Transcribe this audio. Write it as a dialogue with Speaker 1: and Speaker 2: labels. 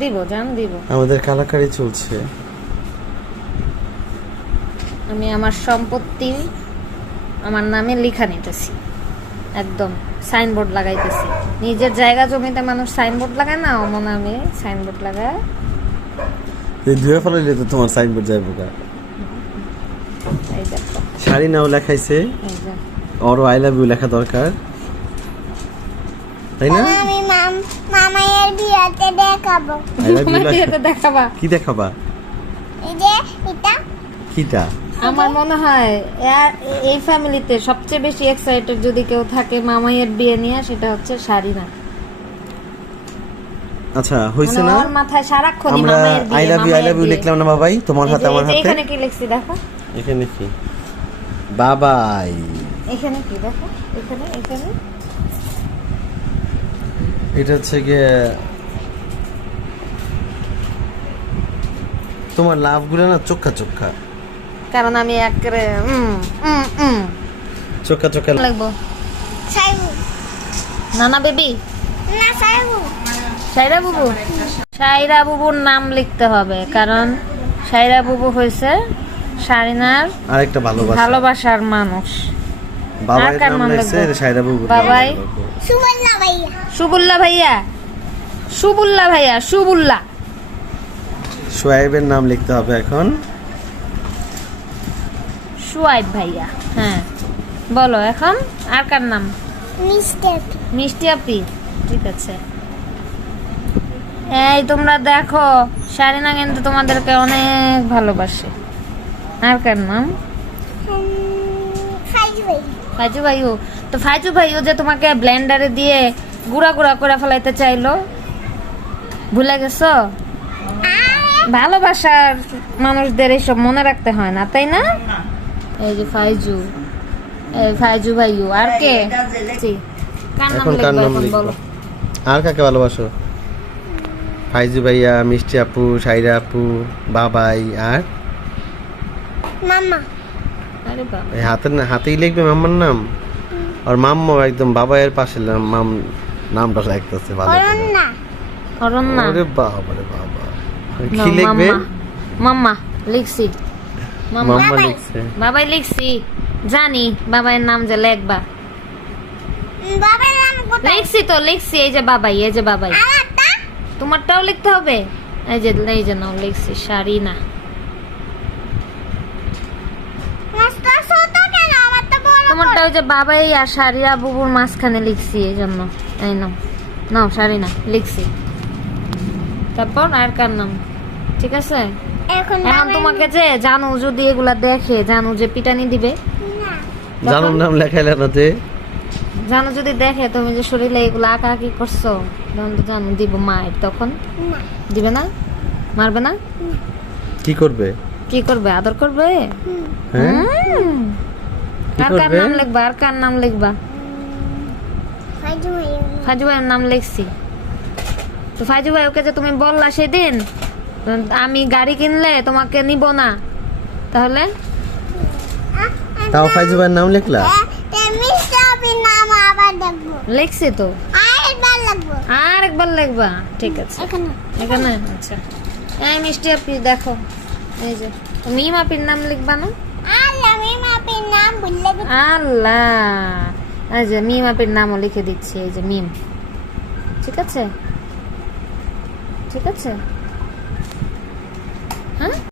Speaker 1: দিব জান দিব।
Speaker 2: আমাদের কালাকারি চলছে।
Speaker 1: আমি আমার সম্পত্তি আমার নামে লেখা নিতেছি। একদম সাইনবোর্ড লাগাইতেছি। নিজের জায়গা জমিতে মানুষ সাইনবোর্ড লাগায় না অমন আমি সাইনবোর্ড লাগায়।
Speaker 2: তুই ধুয়ে ফেলাইলে তো তোমার সাইনবোর্ড যাইব গা। শাড়ি নাও লেখাইছে।
Speaker 1: যে।
Speaker 2: আই লাভ ইউ লেখা দরকার। তাই না?
Speaker 3: মামায়ের বিয়েতে দেখাবো।
Speaker 2: আই লাভ ইউ
Speaker 1: তোমার বিয়েতে দেখাবা।
Speaker 2: কি দেখাবা?
Speaker 3: এই যে এটা।
Speaker 2: কিটা?
Speaker 1: আমার মনে হয় এই ফ্যামিলিতে সবচেয়ে বেশি এক্সাইটেড যদি কেউ থাকে মামাইয়ের বিয়ে নিয়ে সেটা হচ্ছে শাড়িনা
Speaker 2: আচ্ছা হইছে
Speaker 1: মানে
Speaker 2: না?
Speaker 1: ওর মাথায় সারাক্ষণ মামাইয়ের বিয়ে
Speaker 2: I love you I love you লিখলাম না বাবাই তোমার হাতে আমার হাতে?
Speaker 1: এখানে কি লিখছি দেখো?
Speaker 2: এখানে কি? বাবাই।
Speaker 1: এখানে কি দেখো? এখানে এখানে।
Speaker 2: এটা হচ্ছে গিয়ে তোমার লাভগুলো না চোখা চোখা।
Speaker 1: কারণ আমি একরে
Speaker 2: চোখা চোখা
Speaker 1: লাগবো।
Speaker 3: সাইবু।
Speaker 1: নানা বেবি? সাইরা বুবু? সাইরা বুবুর নাম লিখতে হবে কারণ সাইরা বুবু হয়েছে সারিনার
Speaker 2: আরেকটা ভালোবাসা।
Speaker 1: ভালোবাসার মানুষ। সুবুল্লা ভাইয়া? সুবুল্লা ভাইয়া সুবুল্লা।
Speaker 2: সোয়াইবের নাম লিখতে হবে এখন।
Speaker 1: সুয়াইব ভাইয়া হ্যাঁ। বলো এখন আর কার নাম?
Speaker 3: মিস্টার
Speaker 1: মিষ্টি আপি ঠিক আছে। এই তোমরা দেখো সারিনা কিন্তু তোমাদেরকে অনেক ভালোবাসে। আর কার নাম? ফাইজু ভাইও। তো ফাইজু ভাইও যে তোমাকে ব্লেন্ডারে দিয়ে গুঁড়া গুঁড়া করে ফেলাইতে চাইলো ভুলে গেছো? ভালোবাসার মানুষদের এইসব মনে রাখতে হয় না তাই না? এই যে ফাইজু। এই ফাইজু ভাইও আর কে? কার নাম
Speaker 2: এখন কার
Speaker 1: লিখব
Speaker 2: নাম
Speaker 1: বলো।
Speaker 2: আর কাকে ভালোবাসো? ফাইজু ভাইয়া মিষ্টি আপু সাইরা আপু বাবাই আর?
Speaker 3: মামা
Speaker 1: আরে বাবা।
Speaker 2: এই হাতের না হাতেই লিখবে মাম্মার নাম? আর মাম্মা একদম বাবাইয়ের পাশে মাম নামটা লাগতেছে ভালো।
Speaker 3: অরণ্যা।
Speaker 1: অরণ্যা।
Speaker 2: ওরে বাবা রে বাবা। কি লিখবে
Speaker 1: মাম্মা মাম্মা লিখছি মাম্মা
Speaker 2: মাম্মা লিখছে
Speaker 1: বাবাই লিখছি জানি বাবাইয়ের নাম যে লেখবা।
Speaker 3: বাবার নাম কোথায়?
Speaker 1: লিখছি তো লিখছি এই যে বাবাই এই যে বাবাই। তোমারটাও লিখতে হবে? এই যে এই যে নাও লিখছি
Speaker 3: তো বড়
Speaker 1: তোমারটা ওই যে বাবাই আর শাড়িয়া বুবুর মাঝখানে লিখছি এই জন্য। এই নাও। নাও শাড়িনা লিখছি তারপর আর কার নাম? ঠিক আছে?
Speaker 3: এখন
Speaker 1: তোমাকে যে জানু যদি এগুলা দেখে জানু যে পিটানি দিবে?
Speaker 3: না।
Speaker 2: জানুর নাম লেখাইলে না তে?
Speaker 1: জানু যদি দেখে তুমি যে শরীরে এগুলো আঁকা আঁকি করছ তখন তো জানু দিব মায়ের তখন। দিবে না? মারবে না?
Speaker 2: কি করবে?
Speaker 1: কি করবে? আদর করবে?
Speaker 2: হ্যাঁ?
Speaker 1: আর কার নাম লিখবা? আর কার নাম লিখবা? ফাজু ভাইয়ের নাম লিখছি। তো ফাজু ভাই ওকে যে তুমি বললা সেদিন আমি গাড়ি কিনলে তোমাকে নিব না। তাহলে?
Speaker 2: তাও ফাইজু ভাইয়ের নাম লিখলা?
Speaker 1: লিখছি তো। আর একবার লিখবা। ঠিক আছে।
Speaker 3: এখানে।
Speaker 1: এখানে? আচ্ছা। এই মিষ্টি আপনি দেখো। এই যে মিম আপির নাম লিখবা না?
Speaker 3: আর আমি নাম
Speaker 1: আল্লাহ। এই যে মিম আপির নামও লিখে দিচ্ছি এই যে মিম। ঠিক আছে? ঠিক আছে? হ্যাঁ?